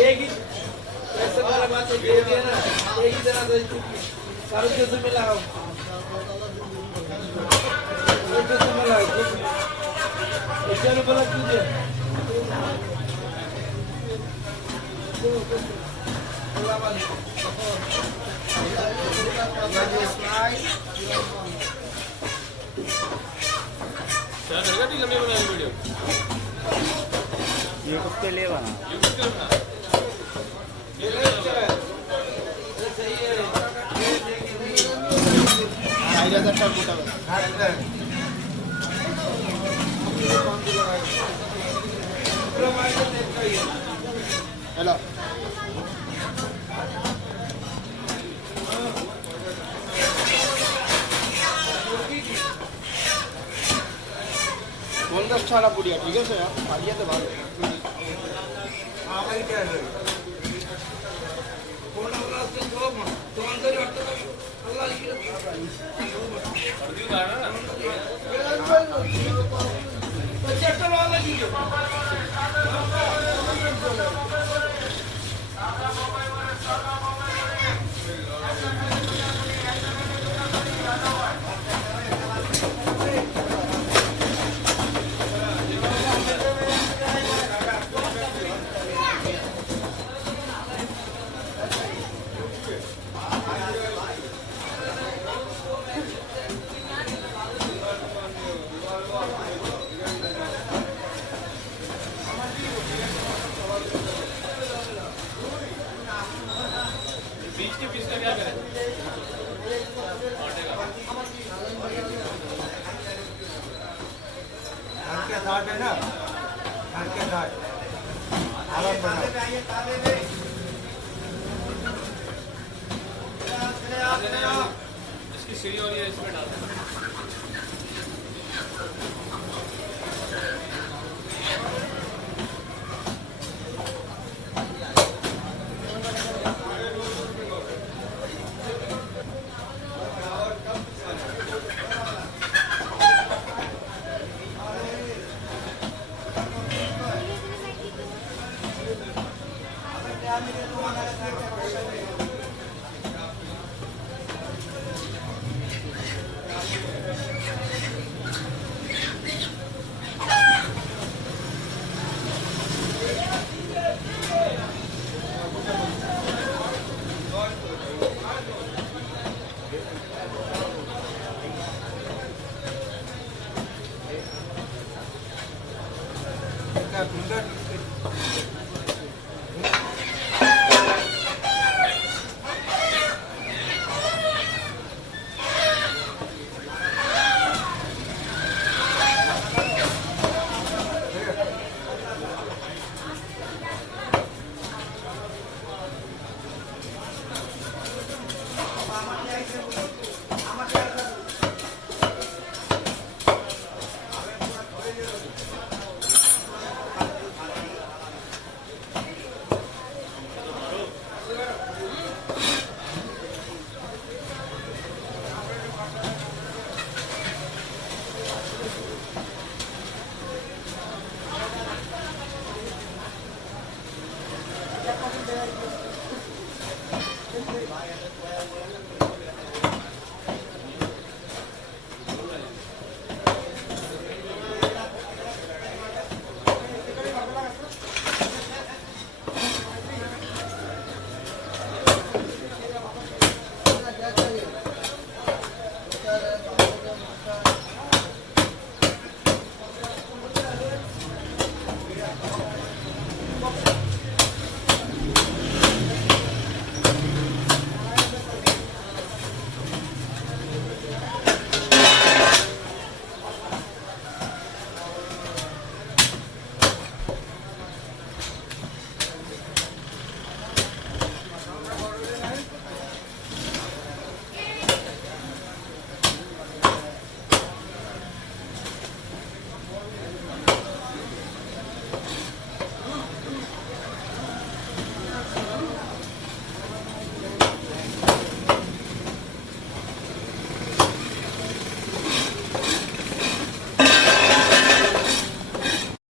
एक ही ऐसा वाला बात है दे दिया ना एक ही तरह से सारे कैसे मिलाओ कैसे मिलाओ इसने बोला कीजिए यूट्यूब के लिए बना हेलो कौन का छाड़ा पुड़िया ठीक है सर खालिए तो भाग क्या है कौन वाला से तो अंदर अल्लाह की चट्टा वाला की बीच के पीस का क्या करें हल्के घाट है ना हल्के घाट आराम बना इसकी सीढ़ी और ये इसमें डाल दें